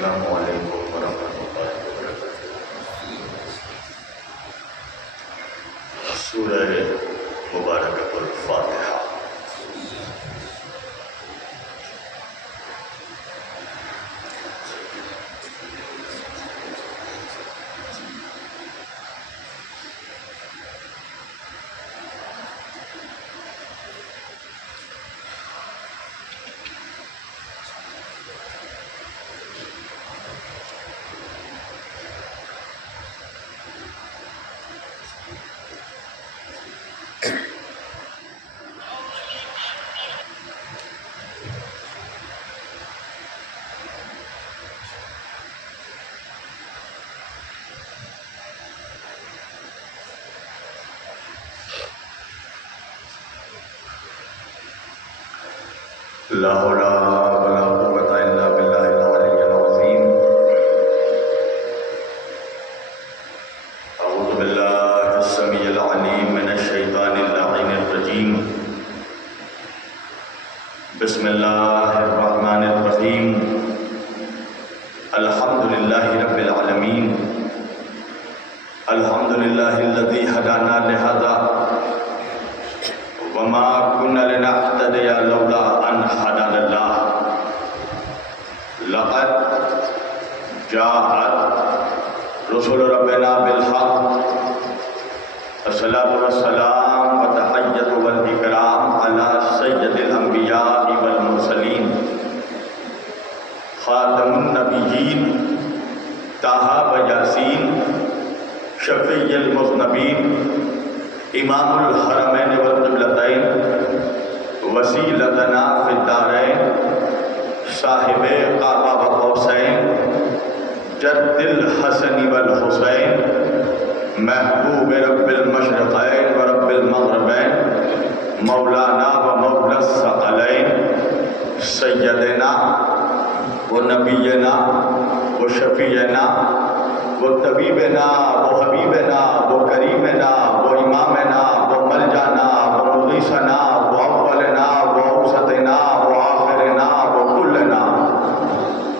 السلام علیکم ورحمۃ اللہ وبرکاتہ۔ سورہ مبارکۃ الفاتحہ۔ لا حول ولا قوة إلا بالله العلي العظيم۔ أعوذ بالله السميع العليم من الشيطان اللعين الرجيم۔ بسم الله الرحمن الرحيم۔ الحمد لله رب العالمين۔ الحمد لله الذي هدانا لهذا وما كنا لنهتدي لولا أن هدانا الله۔ لقد جاءت رسل ربنا بالحق۔ الصلاة والسلام والتحية والإكرام على سيد الأنبياء والمرسلين خاتم النبيين طه وياسين شفيع المذنبين امام الحرمین والقبلتین وسیلتنا فی الدارین صاحب قعبہ و قوسین جد الحسن والحسین محبوب رب المشرقین و رب المغربین مولانا و مولا الثقلین سیدنا و نبینا و شفیعنا وہ طبیبنا وہ حبیبنا وہ کریمنا وہ امامنا وہ ملجانا وہ مغیثنا وہ اولنا وہ اوسطنا وہ آخرنا وہ کلنا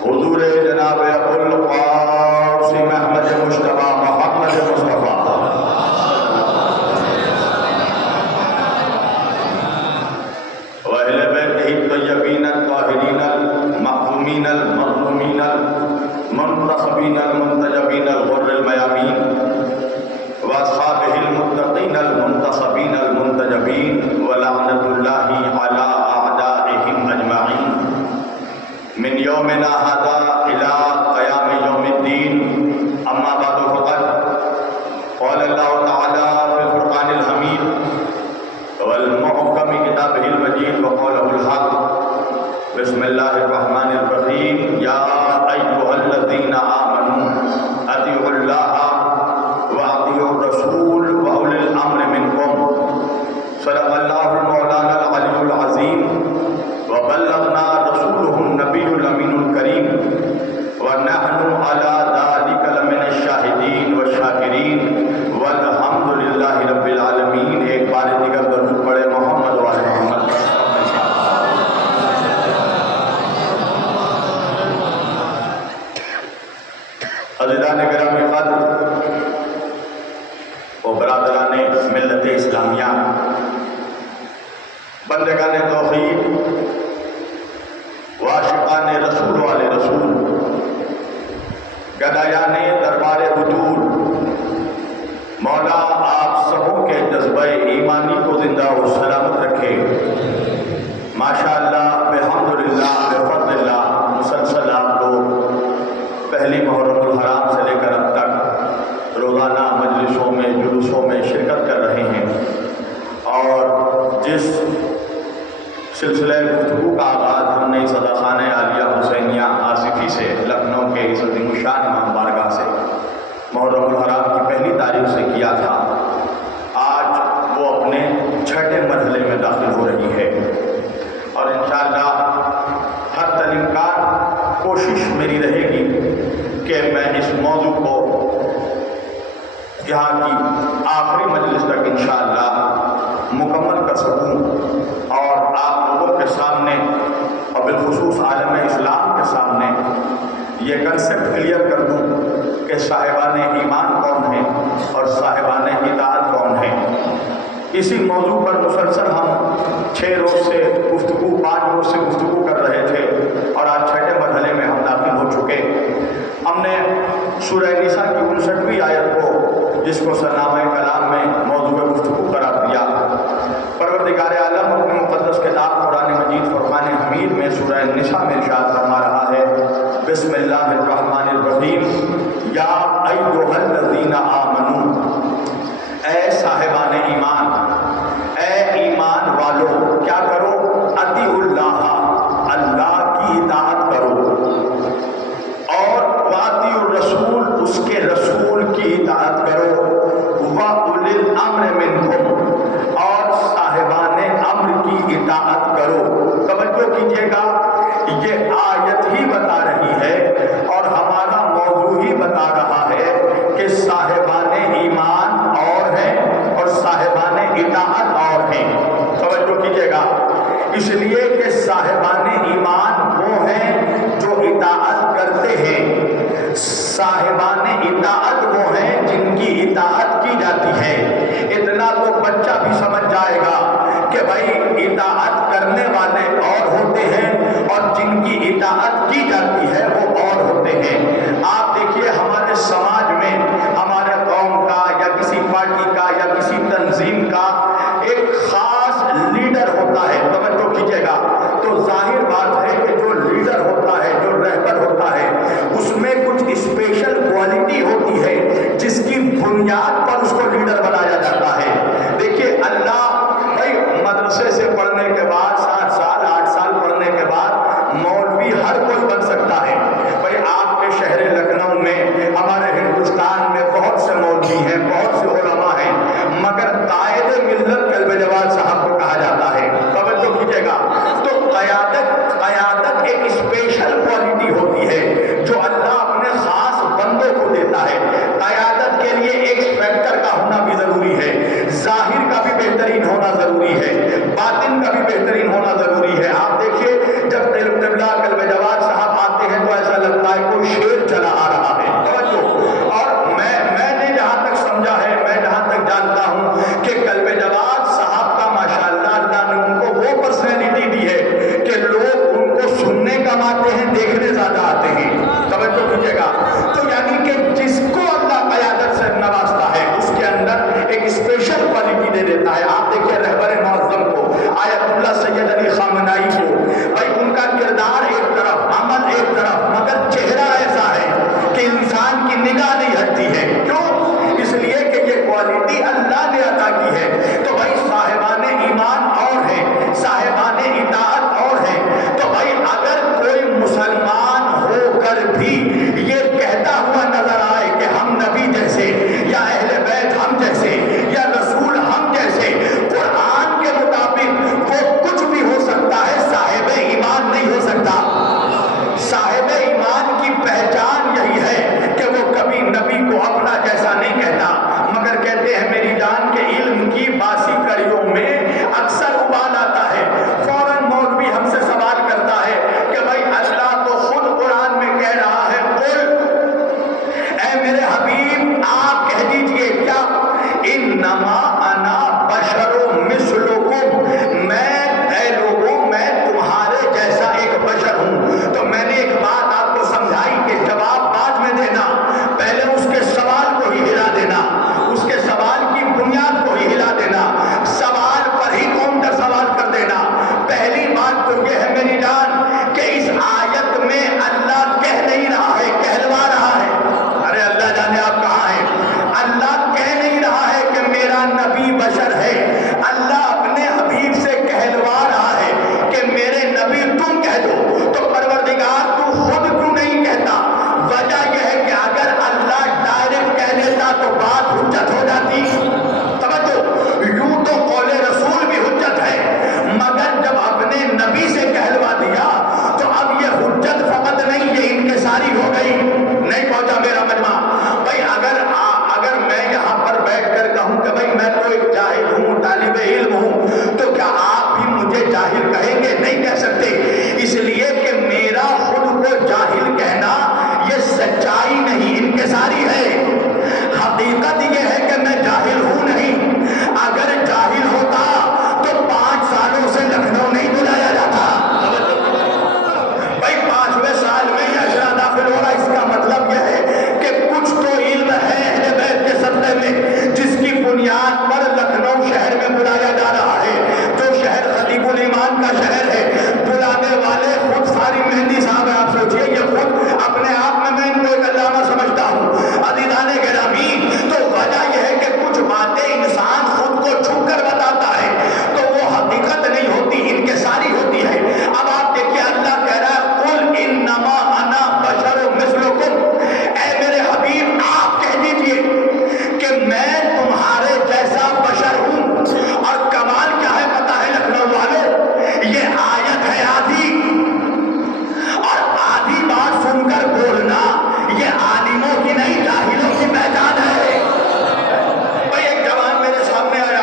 حضور جناب ابو القاسم احمد مصطفیٰ محمد مصطفیٰ وأہل بیتہ الطیبین الطاہرین المعصومین المظلومین المنتخبین المنتجبین الغر المیامین واصحابہ المتقین المنتخبین المنتجبین ولعنۃ اللہ علی اعدائہم اجمعین من یومنا ھذا الی قیام یوم الدین۔ اما بعد فقد قال اللہ تعالی فی الفرقان الحمید والمحکم کتابہ المجید وقولہ الحق۔ بسم اللہ الرحمن الرحیم۔ یا ایھا الذین آمنوا اطیعوا اللہ واطیعوا الرسول واولی الامر منکم۔ صدق اللہ مولانا العلی العظیم وبلغنا رسولہ النبی الامین الکریم ونحن علی ذلک لمن الشاہدین والشاکرین والحمد للہ رب العالمین۔ ایک بار دیگر درود پڑھے محمد و آل محمد۔ عزیزان گرامی قدر و برادران ملت اسلامیہ، بندگان توحید و عاشقان رسول والے رسول، گدایان دربار وجود، مولا آپ سبوں کے جذبہ ایمانی کو زندہ و سلامت رکھے۔ ماشاءاللہ بحمدللہ بفضل اللہ مسلسل آپ لوگ پہلی محرم الحرام سے لے کر اب تک روزانہ مجلسوں میں جلوسوں میں شرکت کر رہے ہیں، اور جس سلسلہ گفتگو کا آغاز ہم نے صدا خانہ عالیہ حسینیہ آصفی سے لکھنؤ کے اس عظیم الشان امام بارگاہ سے محرم الحرام کی پہلی تاریخ سے کیا تھا، آج وہ اپنے چھٹے مرحلے میں داخل ہو رہی ہے، اور انشاءاللہ ہر تنمکار کوشش میری رہے گی کہ میں اس موضوع کو یہاں کی آخری مجلس تک انشاءاللہ مکمل کر سکوں، اور آپ لوگوں کے سامنے اور بالخصوص عالم اسلام کے سامنے یہ کنسیپٹ کلیئر کر دوں کہ صاحبان ایمان کون ہیں اور صاحبان اطاعت کون ہیں۔ اسی موضوع پر مسلسل ہم 6 روز سے گفتگو 5 روز سے گفتگو کر رہے تھے اور آج 6ٹھے مرحلے میں ہم داخل ہو چکے۔ ہم نے سورہ نساء کی 59ویں آیت کو، جس کو سرنامہ کلام میں موضوع گفتگو قرار دیا، پروردگار عالم اپنے مقدس کتاب قرآن مجید فرقان حمید میں سورہ نساء میں ارشاد فرما رہا ہے، بسم اللہ الرحمن الرحیم، یا ایھا الذین آمنوا، اے صاحبان ایمان، اے ایمان والو، کیا کرو؟ اطیعوا اللہ، اللہ کی اطاعت کرو، اور واطیعوا الرسول، اس کے رسول کی اطاعت کرو، وَأُولِي الْأَمْرِ مِنْکُمْ، اور صاحبان امر کی اطاعت کرو۔ توجہ کیجیے گا، یہ آیت ہی بتا رہی ہے اور ہمارا موضوع ہی بتا رہا ہے کہ صاحبان ایمان اور ہیں اور صاحبان اطاعت اور ہیں۔ توجہ کیجیے گا، اس لیے کہ صاحبان ایمان وہ ہیں جو اطاعت کرتے ہیں، صاحبان اطاعت وہ ہیں جن کی اطاعت کی جاتی ہے۔ اتنا تو بچہ بھی سمجھ جائے گا کہ بھائی اطاعت کرنے والے اور ہوتے ہیں اور جن کی اطاعت کی جاتی ہے وہ اور ہوتے ہیں۔ آپ دیکھیے ہمارے سماج میں، ہمارے قوم کا یا کسی پارٹی کا یا کسی تنظیم کا ایک خاص لیڈر ہوتا ہے۔ توجہ کیجیے گا، تو ظاہر بات ہے کہ جو لیڈر ہوتا ہے، جو رہبر ہوتا ہے، اس میں کچھ اسپیشل کوالٹی ہوتی ہے جس کی بنیاد پر اس کو لیڈر بنایا جاتا ہے۔ دیکھیے اللہ بھائی مدرسے سے پڑھنے کے بعد 7 سال 8 سال پڑھنے کے بعد مولوی ہر کوئی بن سکتا ہے۔ بھائی آپ کے شہر لکھنؤ میں، ہمارے ہندوستان میں بہت سے مولوی ہیں، بہت سے علماء ہیں، مگر قائد ملت قلب جواد صاحب کو کہا جاتا ہے۔ توجہ کیجیے گا، تو قیادت ایک اسپیشل کوالٹی ہوتی ہے جو اللہ اپنے خاص بندوں کو دیتا ہے۔ قیادت کے لیے ایک فیکٹر کا ہونا بھی ضروری ہے، ظاہر کا بھی بہترین ہونا ضروری ہے، باطن کا بھی بہترین ہونا ضروری ہے۔ آپ دیکھیے جب قبلہ قلب جواد صاحب آتے ہیں تو ایسا لگتا ہے کوئی شیر چلا آ رہا ہے۔ توجہ، اور میں نے جہاں تک سمجھا ہے، میں جہاں تک جانتا ہوں کہ قلب جواد صاحب کا ماشاءاللہ اللہ نے ان کو وہ پرسنالٹی دی ہے کہ لوگ ان کو سننے کم آتے ہیں، دیکھنے زیادہ آتے ہیں۔ توجہ کیجیے گا، تو یعنی کہ جس کو اللہ قیادت سے نوازتا ہے اس کے اندر ایک اسپیشل کوالٹی دے دیتا ہے۔ آپ دیکھیں رہبر معظم کو، آیت اللہ سید علی خامنائی کو، بھائی ان کا کردار ایک طرف، عمل ایک طرف، مگر چہرہ ایسا ہے کہ انسان کی نگاہ نہیں ہٹتی ہے۔ کیوں؟ اس لیے کہ یہ کوالٹی اللہ نے عطا کی ہے۔ تو بھائی صاحبان ایمان اور ہیں، صاحبان اطاعت اور ہیں۔ تو بھائی اگر کوئی مسلمان ہو کر بھی یہ سن کر بولنا یہ عالموں کی نہیں جاہلوں کی پہچان ہے۔ بھائی ایک جوان میرے سامنے آیا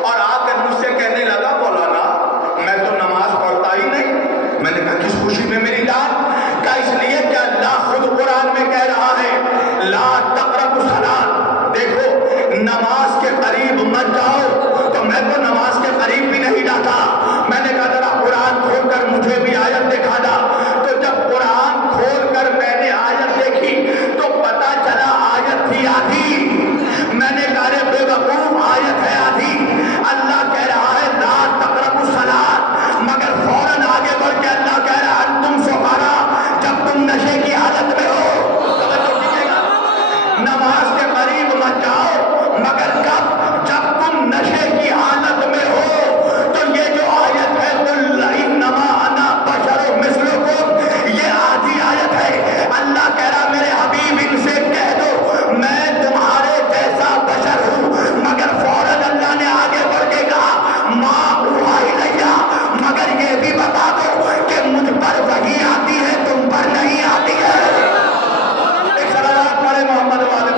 اور آ کر مجھ سے کہنے لگا مولانا میں تو نماز پڑھتا ہی نہیں۔ میں نے کہا کس خوشی میں میری جان؟ کہا اس لیے کہ اللہ خود قرآن میں کہہ رہا ہے لا تقربوا الصلاۃ، دیکھو نماز کے قریب مت جاؤ، تو میں تو نماز کے قریب بھی نہیں جاتا۔ میں نے کہا ذرا قرآن کھول کر مجھے بھی آیت دکھا دا، تو جب قرآن کھول کر میں نے آیت دیکھی تو پتا چلا آیت تھی آدھی۔ میں نے کہا رے بے وقوف آیت ہے آدھی، اللہ کہہ رہا ہے لا تقربوا الصلاۃ، مگر فوراً آگے بڑھ کے اللہ کہہ رہا ہے انتم سکارا، جب تم نشے کی حالت میں ہو۔ توجہ کیجیے گا، نماز کے قریب مت جاؤ مگر کب؟ جب تم نشے کی حالت میں ہو۔ تو یہ جو آیت ہے قل انما انا بشر مثلکم، یہ آدھی آیت ہے۔ اللہ کہہ رہا میرے حبیب ان سے کہہ دو میں تمہارے جیسا بشر ہوں، مگر فوراً اللہ نے آگے بڑھ کے کہا ما اوحی الیہ، مگر یہ بھی بتا دو کہ مجھ پر وحی آتی ہے تم پر نہیں آتی ہے۔ ایک صلوات پڑھے محمد والے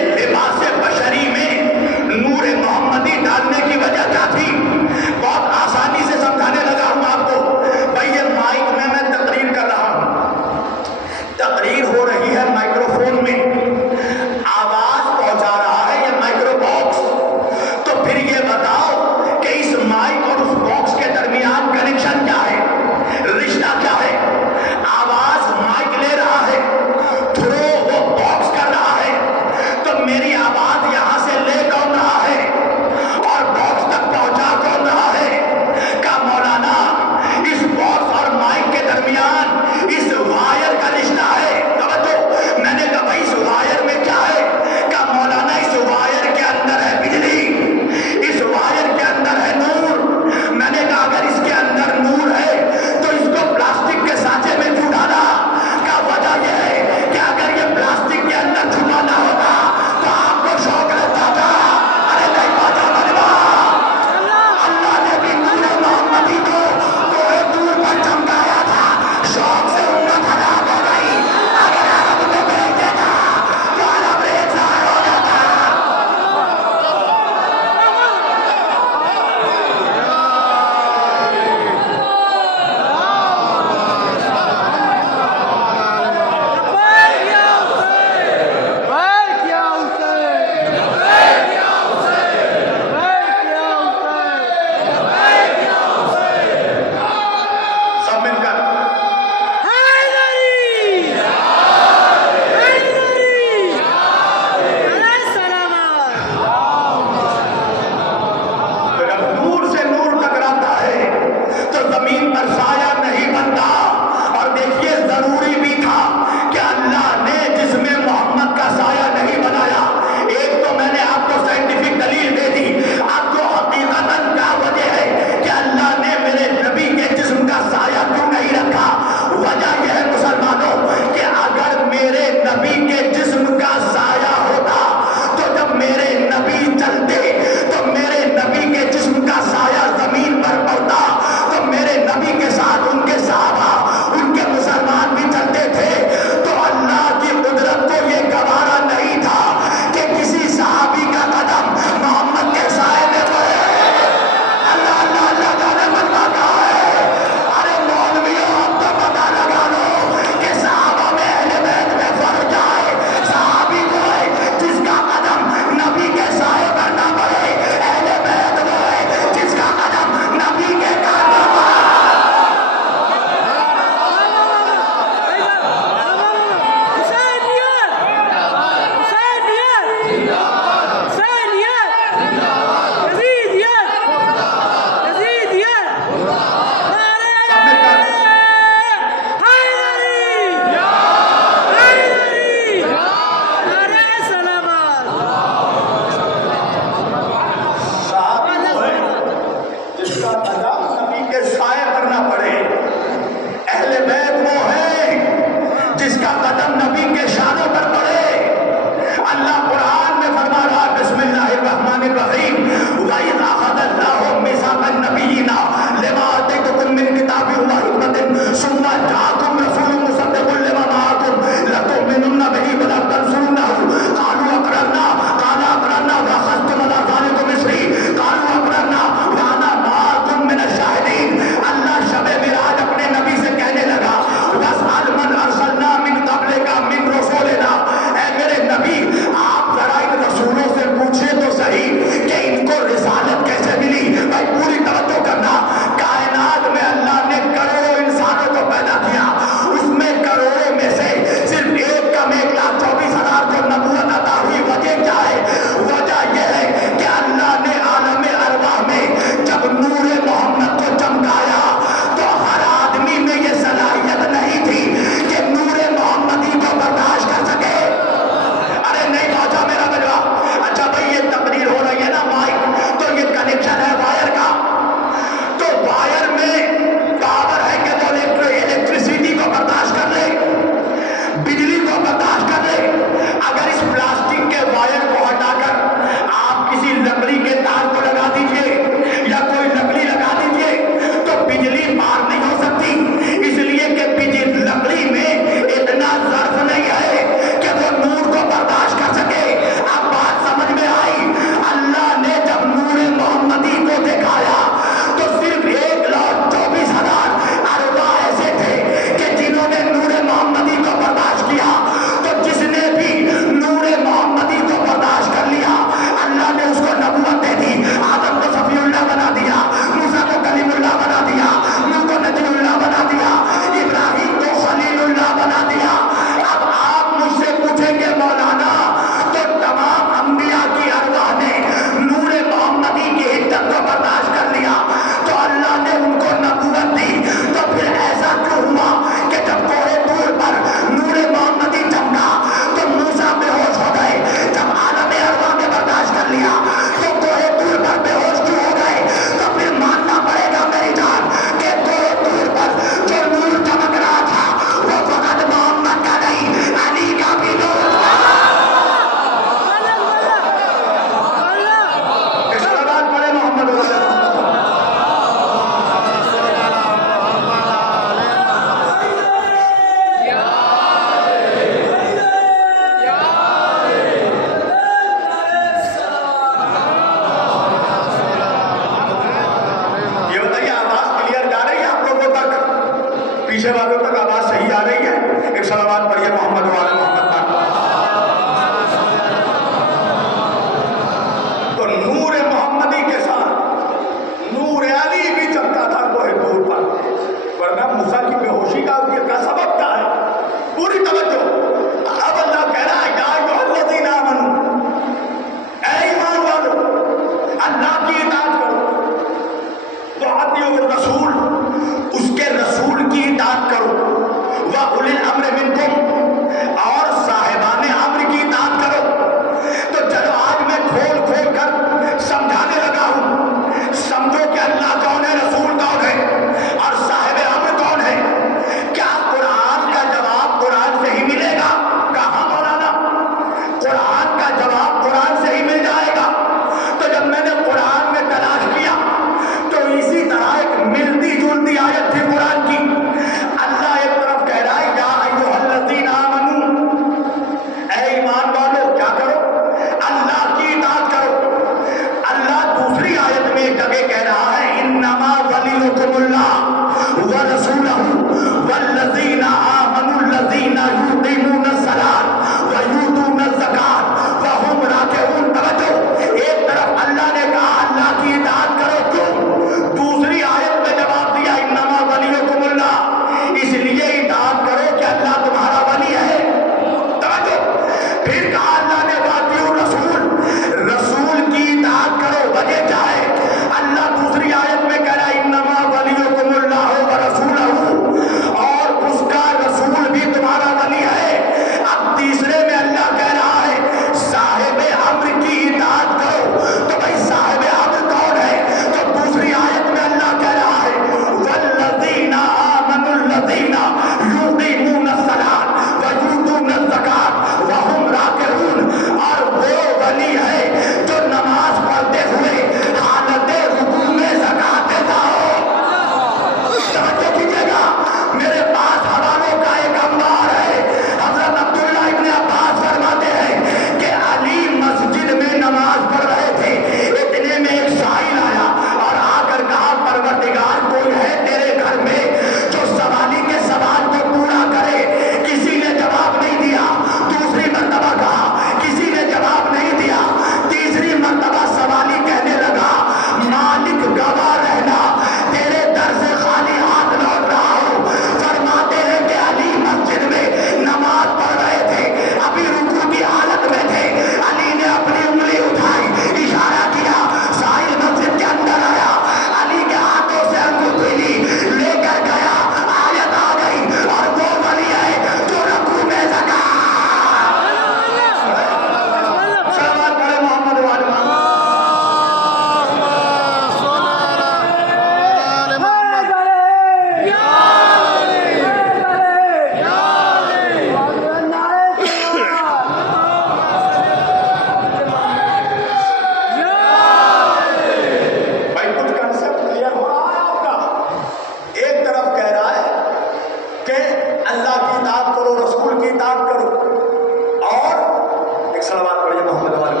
پڑھیے محمد والے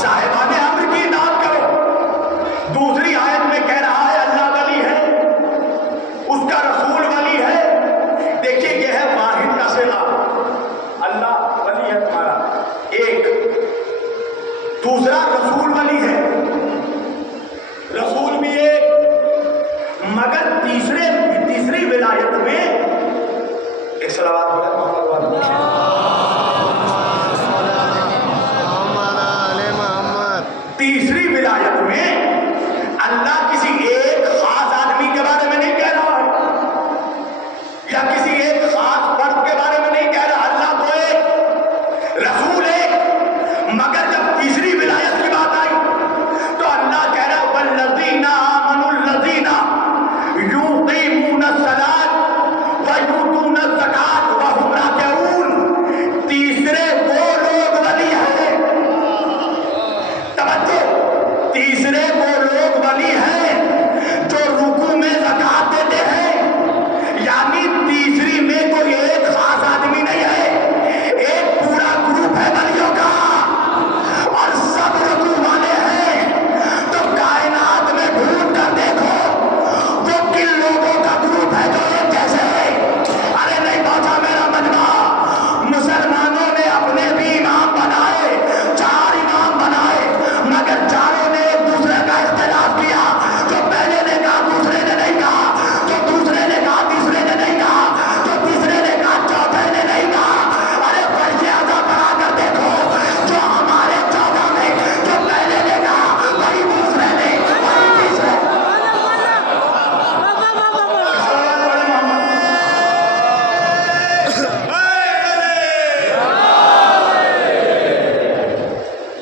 صاحبان امر کی اطاعت کرو. دوسری آیت میں کہہ رہا ہے اللہ ولی ہے, اس کا رسول ولی ہے. دیکھیے یہ ہے واحد کا صیغہ, اللہ ولی ہے تمہارا ایک, دوسرا رسول ولی ہے, رسول بھی ایک, مگر تیسری ولایت میں ایک صلوات پڑھیں محمد والے تیسری ولایت میں اللہ کسی ایک خاص آدمی کے بارے میں نہیں کہہ رہا ہے یا کسی ایک خاص فرد کے بارے میں نہیں کہہ رہا. اللہ تو ایک, رسول ایک, مگر جب تیسری ولایت کی بات آئی تو اللہ کہہ رہا والذین آمنوا الذین یقیمون الصلاۃ ویؤتون الزکاۃ وهم راکعون. تیسرے وہ لوگ ولی ہیں, توجہ, تیسرے وہ لوگ ولی ہیں جو رکوع میں زکات دیتے ہیں. یعنی تیسری میں کوئی ایک خاص آدمی نہیں ہے, ایک پورا گروپ ہے ولیوں کا اور سب رکوع والے ہیں. تو کائنات میں ڈھونڈ کر دیکھو وہ کن لوگوں کا گروپ ہے جو ایک جیسے ہے. ارے نہیں پہنچا میرا مجمع. مسلمانوں نے اپنے بھی امام بنائے, 4 امام بنائے, مگر چاروں نے ایک دوسرے کا اختلاف کیا. جو پہلے نے کہا دوسرے نے نہیں کہا, جو دوسرے نے کہا تیسرے نے نہیں کہا, جو تیسرے نے کہا چوتھے نے نہیں کہا. ارے فرض اعضا بنا کر دیکھو, جو ہمارے 14 میں جو پہلے نے کہا وہی دوسرے نے, وہی تیسرے.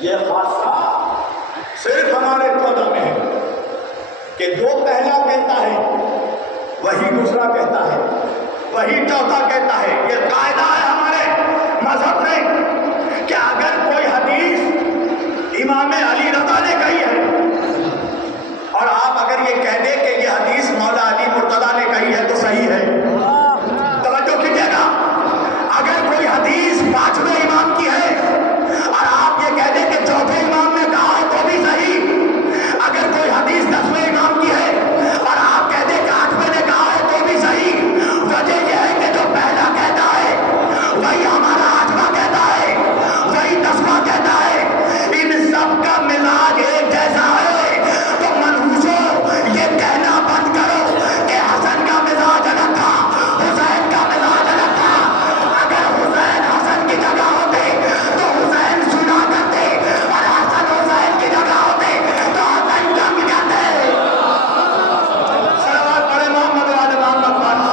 یہ خاصہ صرف ہمارے 14 میں ہے کہ جو پہلا کہتا ہے وہی دوسرا کہتا ہے, وہی چوتھا کہتا ہے. یہ قاعدہ ہے ہمارے مذہب میں کہ اگر کوئی حدیث امام علی رضا نے کہی ہے اور آپ اگر یہ کہہ دیں کہ یہ حدیث مولا علی مرتضیٰ نے کہی ہے تو صحیح ہے. توجہ کیجیے گا, اگر کوئی حدیث 5ویں امام کی ہے اور آپ یہ کہہ دیں کہ چوتھے امام نے کہا ہے تو بھی صحیح. اگر کوئی حدیث 10ویں امام کی ہے اور آپ کہہ دیں کہ 8ویں نے کہا ہے تو بھی صحیح. وجہ یہ ہے کہ جو پہلا کہتا ہے وہی ہمارا 8واں کہتا ہے, وہی 10واں کہتا ہے. ان سب کا مزاج ایک جیسا ہے. تو منحوسوں یہ کہنا بند کرو کہ حسن کا مزاج الگ تھا, حسین کا مزاج الگ تھا. اگر حسین حسن کی جگہ ہوتے تو حسین سنا کرتے, اور حسن حسین کی جگہ ہوتے تو حسین جنگ کرتے. صلوات پڑھے محمد والے محمد والے.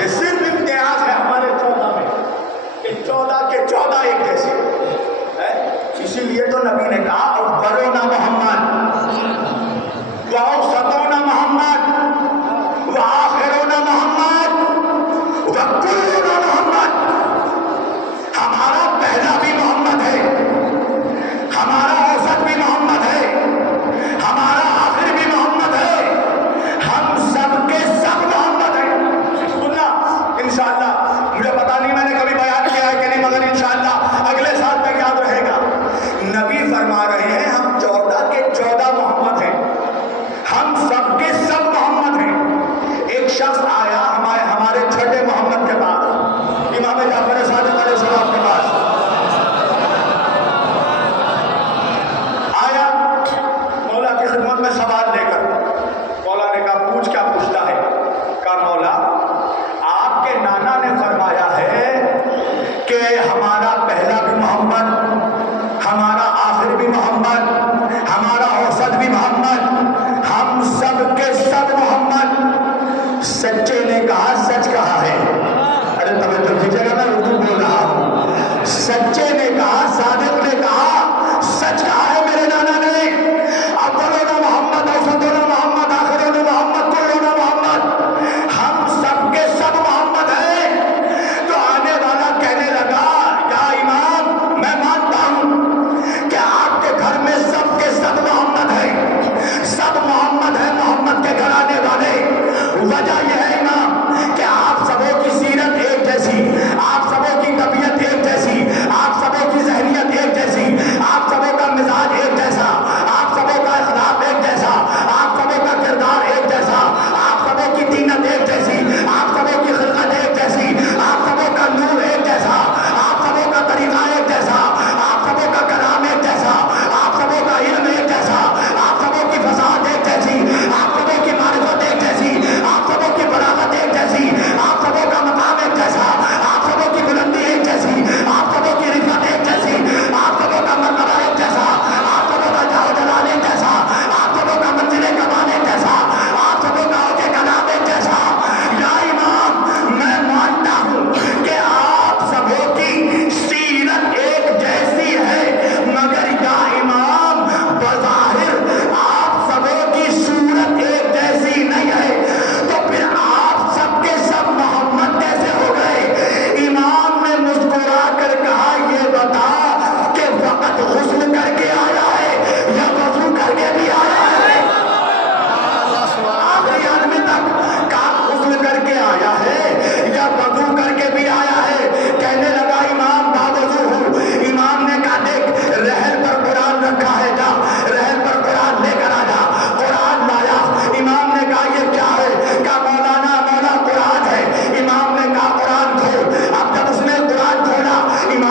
یہ صرف امتیاز ہے ہمارے 14 میں کہ 14 کے 14 ایک جیسے ہیں. اسی لیے تو نبی نے کہا اولنا محمد واوسطنا محمد وآخرنا محمد وکلنا محمد. ہمارا پہلا بھی محمد ہے, ہمارا اوسط بھی محمد ہے, ہمارا آخر بھی محمد ہے, ہم سب کے سب محمد ہیں. سننا انشاءاللہ, مجھے پتا نہیں میں نے کبھی بیان کیا ہے کہ نہیں, مگر انشاءاللہ اگلے سال تک یاد رہے گا. نبی فرما رہے ہیں ہم 14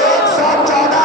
114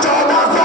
1400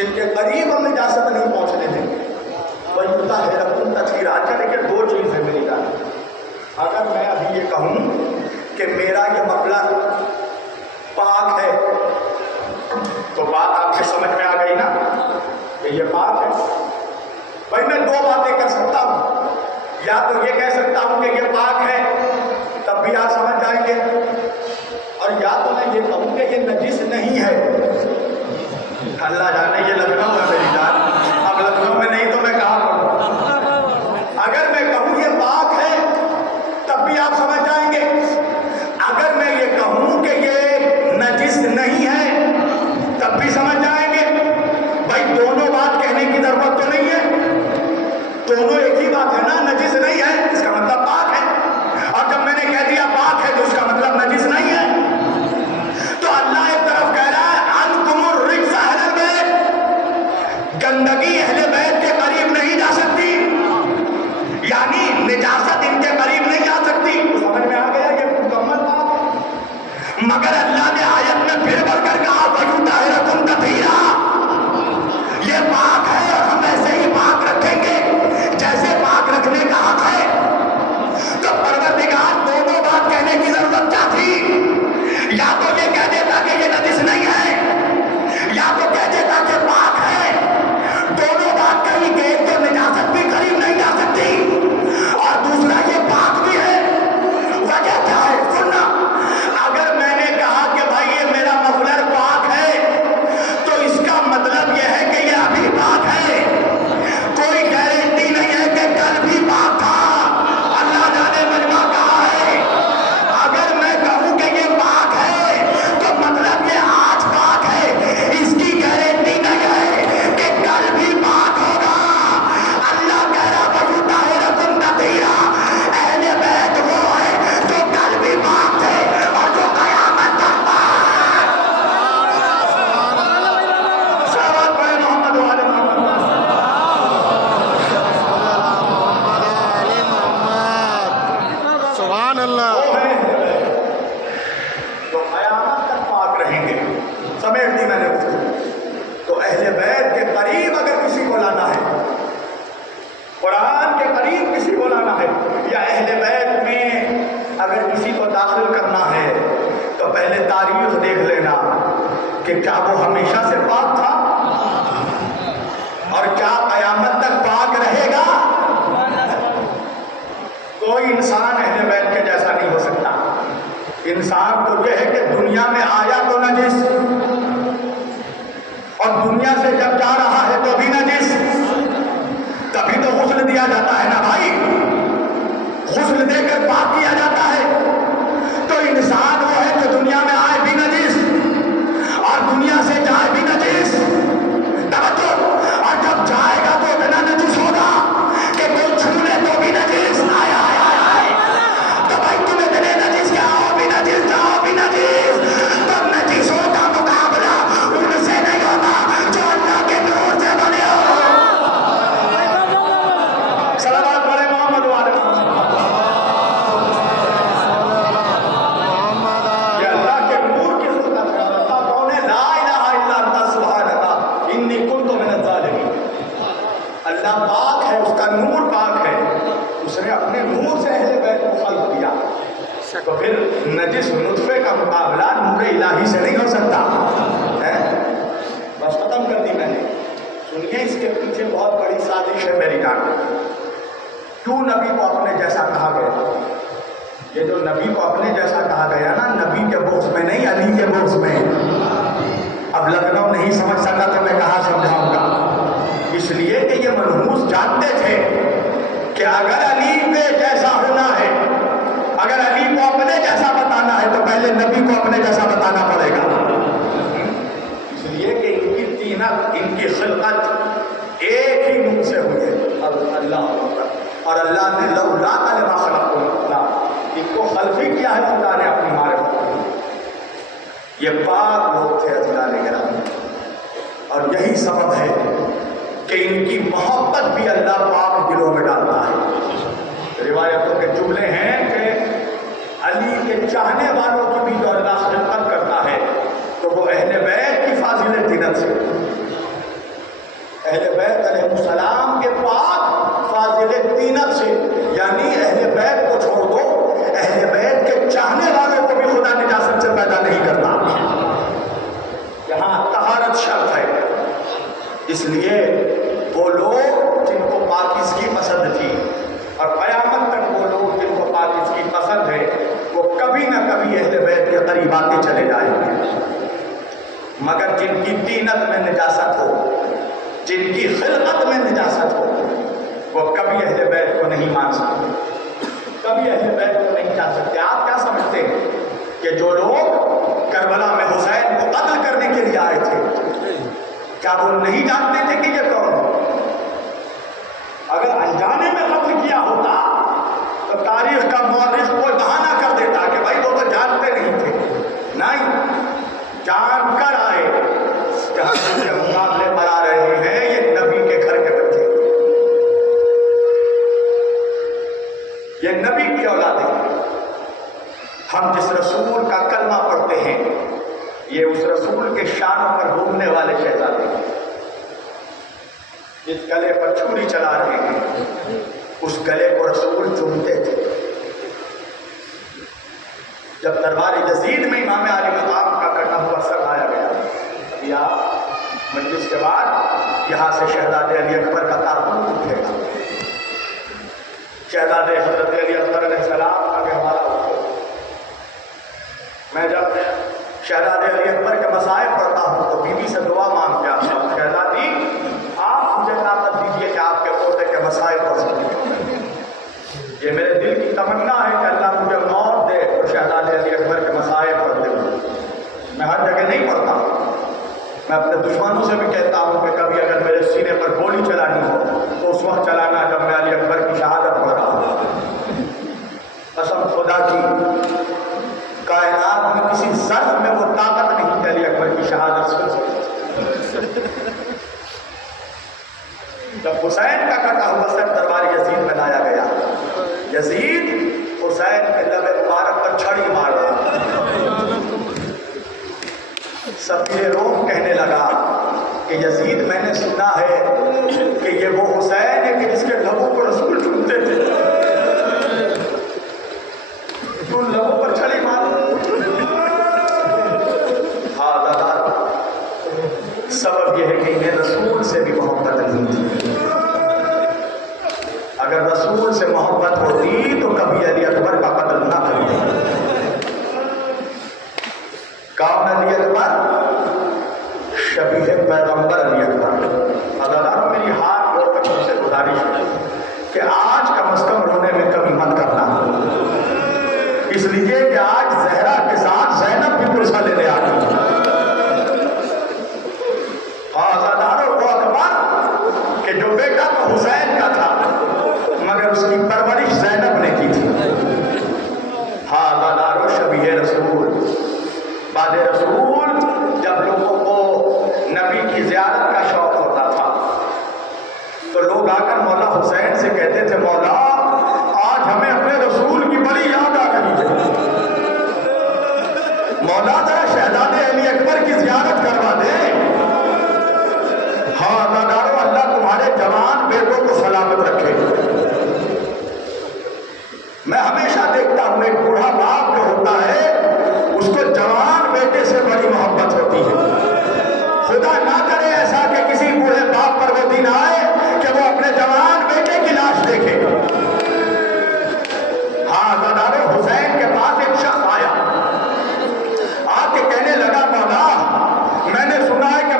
جن کے قریب ہم نجاست نہیں پہنچنے دیں وہ یوتا ہے رقم تکفیر. اچھا لیکن دو چیز ہے میری جان. اگر میں ابھی یہ کہوں کہ میرا یہ مفلر پاک ہے تو بات آپ کے سمجھ میں آ گئی نا کہ یہ پاک ہے. بھائی میں دو باتیں کر سکتا ہوں. یا تو یہ کہہ سکتا ہوں کہ یہ پاک ہے تب بھی آپ سمجھ جائیں گے, اور یا تو میں یہ کہوں کہ یہ نجس نہیں ہے. اللہ جانے یہ لکھنؤ ہے میری جان, اب لکھنؤ میں نہیں تو میں کہاں پڑھوں. اگر میں کہوں یہ پاک ہے تب بھی آپ سمجھ جائیں گے. اگر میں یہ کہوں کہ یہ نجس نہیں ہے تب بھی سمجھ جائیں گے. بھائی دونوں بات کہنے کی ضرورت تو نہیں ہے, دونوں ایک ہی بات ہے نا. نجس نہیں ہے اس کا مطلب پاک ہے, اور جب میں نے کہہ دیا پاک ہے تو اس کا مطلب نجس نہیں ہے. تو اللہ ایک طرف کہہ رہا ہے انتم الرجس اہل البیت, گندگی اہل بیت کے قریب نہیں جا سکتی, یعنی نجاست ان کے قریب نہیں جا سکتی. سمجھ میں آ گیا یہ مکمل بات ہے. مگر اللہ نے آیت میں پھر بڑھ کر کہا وَيُطَهِّرَكُمْ تَطْهِيرًا, یہ پاک ہے اور ہم ایسے ہی پاک رکھیں گے جیسے پاک رکھنے کا حق ہے. تو پروردگار دونوں بات کہنے کی ضرورت کیا تھی؟ یا تو یہ کہہ دیتا کہ یہ نجس نہیں ہے, یا تو کہہ دیتا کہ پاک ہے. دونوں بات کہیں کہ ایک تو نجاست بھی قریب نہیں جا سکتی اور دوسرا یہ پاک بھی ہے. وجہ کیا ہے سننا. اگر میں نے کہا کہ بھائی یہ میرا مفلر پاک ہے تو اس کا مطلب یہ ہے کہ یہ ابھی پاک ہے, کوئی گارنٹی نہیں ہے کہ کل بھی پاک تھا. اللہ جانے مجمع کہا ہے. اگر میں کہوں کہ یہ پاک ہے تو مطلب یہ آج پاک ہے, اس کی گارنٹی نہیں ہے کہ کل بھی پاک ہوگا. اللہ کہہ رہا وَيُطَهِّرَكُمْ تَطْهِيرًا, اہل بیت وہ ہے جو کل بھی پاک تھے اور جو قیامت تک پاک. صلوات پڑھیں محمد و آل محمد. سبحان اللہ. وہ ہے جو قیامت تک پاک رہیں گے. سمیٹ دی میں نے اس کو. تو اہل بیت کے قریب اگر کسی کو لانا ہے, قرآن کے قریب کسی کو لانا ہے, یا اہل بیت میں اگر کسی کو داخل کرنا ہے تو پہلے تاریخ دیکھ لینا کہ کیا وہ ہمیشہ سے پاک تھا اور کیا قیامت تک پاک رہے گا. کوئی انسان اہل بیت کے جیسا نہیں ہو سکتا. انسان تو یہ ہے کہ دنیا میں آیا تو نجس, اور دنیا سے جب جا رہا ہے تو بھی نجس. تبھی تو غسل دیا جاتا ہے نا بھائی, غسل دے کر پاک کیا جاتا ہے. تو انسان وہ ہے جو دنیا میں آئے بھی نجس اور دنیا سے جائے بھی نجس. توجہ, اور جب جائے گا تو اتنا نجس ہوگا کہ کوئی چھو لے تو بھی نجس. آیا تو بھائی تم اتنے نجس کیا ہو بھی نجس, جاؤ بھی نجس. تو نجسوں کا مقابلہ ان سے نہیں ہوتا جو اللہ کے نور سے بنے ہو. صلوات پڑھیں محمد و آل محمد. یہ اللہ کے نور کی صورت ہے. اللہ کون ہے؟ لا الہ الا انت سبحانک انی کنت من الظالمین. اللہ پاک ہے, اس کا نور پاک ہے, اس نے اپنے نور سے اہل بیت کو خلق کیا. تو پھر نجس نطفے کا مقابلہ نور الہی سے نہیں ہو سکتا. بس ختم کر دی میں نے. سنیے اس کے پیچھے بہت بڑی سازش ہے میری جان. کیوں نبی کو اپنے جیسا کہا گیا؟ یہ جو نبی کو اپنے جیسا کہا گیا نا, نبی کے بغض میں نہیں, علی کے بغض میں. اب لکھنؤ نہیں سمجھ سکا تو میں کہاں سمجھاؤں گا. اس لیے کہ یہ منحوس جانتے تھے کہ اگر علی کے جیسا ہونا ہے, اگر علی کو اپنے جیسا بتانا ہے تو پہلے نبی کو اپنے جیسا بتانا پڑے گا. اس لیے کہ ان کی تینت, ان کی خلقت ایک ہی منہ سے ہوئی ہے, اللہ اکبر. اور اللہ نے لولا لما خلقت, ان کو خلقی کیا ہے خدا نے اپنی معرفت. یہ پاک لوگ تھے اللہ نے گرامی, اور یہی سبب ہے کہ ان کی محبت بھی اللہ پاک دلوں میں ڈالتا ہے. روایتوں کے جملے ہیں کہ علی کے چاہنے والوں کی بھی جو اللہ خدمت کرتا ہے تو وہ اہل بیت کی فاضل تینت سے. اہل بیت علیہ السلام کے پاک فاضل طینت سے، یعنی اہل بیت کو چھوڑ دو، اہل بیت کے چاہنے والوں کو بھی خدا نجاست سے پیدا نہیں کرتا۔ یہاں طہارت شرط ہے، اس لیے وہ لوگ جن کو پاکیزگی پسند تھی اور قیامت تک وہ لوگ جن کو پاکیزگی پسند ہے وہ کبھی نہ کبھی اہل بیت کے قریب آتے چلے جائیں گے، مگر جن کی طینت میں نجاست ہو، جن کی خلقت میں نجاست ہو، وہ کبھی اہل بیت کو نہیں مان سکتے، کبھی اہل بیت کو نہیں جان سکتے۔ آپ کیا سمجھتے ہیں کہ جو لوگ کربلا میں حسین کو قتل کرنے کے لیے آئے تھے، کیا وہ نہیں جانتے تھے کہ یہ کون ہے؟ اگر انجانے میں قتل کیا ہوتا تو تاریخ کا مورخ کوئی بہانہ کر دیتا کہ بھائی وہ تو جانتے نہیں تھے، نہیں، جان کر آئے کہ ہم کے مقابلے پر آ رہے ہیں یہ نبی کے گھر کے بچے، یہ نبی کی اولاد ہے۔ ہم جس رسول کا کلمہ پڑھتے ہیں یہ اس رسول کے شانوں پر گھومنے والے شہزادے ہیں، جس گلے پر چھری چلا رہے ہیں اس گلے کو رسول چومتے تھے۔ جب دربار یزید میں امام علی مقام کا کٹا ہوا سر آیا گیا، یا مجلس کے بعد یہاں سے شہزادے علی اکبر کا تابوت اٹھے گا، شہزادے حضرت علی اکبر علیہ السلام کا گہوارہ اٹھے گا۔ میں جب شہزادے علی اکبر کے مصائب پڑھتا ہوں تو بیوی سے دعا مانگ کے آتا ہوں، شہزادی آپ مجھے طاقت دیجیے کہ آپ کے پوتے کے مصائب پڑھ سکیں، یہ میرے دل کی تمنا ہے کہ اللہ مجھے موت دے تو شہزادے علی اکبر کے مصائب پڑھتے ہوں۔ میں ہر جگہ نہیں پڑھتا، میں اپنے دشمنوں سے بھی کہتا ہوں کہ کبھی اگر میرے سینے پر گولی چلانی ہو تو اس وقت چلانا جب میں علی اکبر کی شہادت پڑھ رہا ہوں۔ قسم خدا کی، کائنات میں کسی ظرف میں وہ طاقت نہیں کہ علی اکبر کی شہادت سن سکے۔ جب حسین کا کٹا ہوا سر دربار یزید میں لایا گیا، یزید حسین کے لب مبارک پر چھڑی مار رہا، سفیر روم کہنے لگا کہ یزید میں نے سنا ہے کہ یہ وہ حسین ہے کہ جس کے لبوں کو رسول چومتے تھے، تو لبوں پر چھڑی مار۔ ہاں دادا، سبب یہ ہے کہ انہیں رسول سے بھی محبت نہیں تھی، اگر رسول سے محبت ہوتی تو کبھی علی اکبر کا قتل نہ کرتے۔ کون علی اکبر؟ شبیہ پیغمبر علی اکبر۔ حضرات میری ہاتھ جوڑ کر تم سے گزارش ہے کہ آج کم از کم رونے میں کمی مت کرنا، اس لیے کہ آج زہرا کے ساتھ زینب بھی پرسہ لینے آ گئی۔ وہ اکبر کہ جو بیٹا تو حسین کا تھا مگر اس کی پرورش زینب نے کی تھی۔ ہاں دادارو شبیہ رسول، بعد رسول جب لوگوں کو نبی کی زیارت کا شوق ہوتا تھا تو لوگ آ کر مولا حسین سے کہتے تھے، مولا آج ہمیں اپنے رسول کی بڑی یاد آ رہی ہے، مولا ذرا شہزادے علی اکبر کی زیارت کروا دے۔ ہاں دادارو، اللہ تمہارے جوان بیٹوں کو سلامت رکھے۔ میں ہمیشہ دیکھتا ہوں ایک بوڑھا باپ جو ہوتا ہے اس کو جوان بیٹے سے بڑی محبت ہوتی ہے۔ خدا نہ کرے ایسا کہ کسی بوڑھے باپ پر وہ دن آئے کہ وہ اپنے جوان بیٹے کی لاش دیکھے۔ ہاں دادارو، حسین کے پاس ایک شخص آیا، آ کے کہنے لگا، مولا میں نے سنا ہے کہ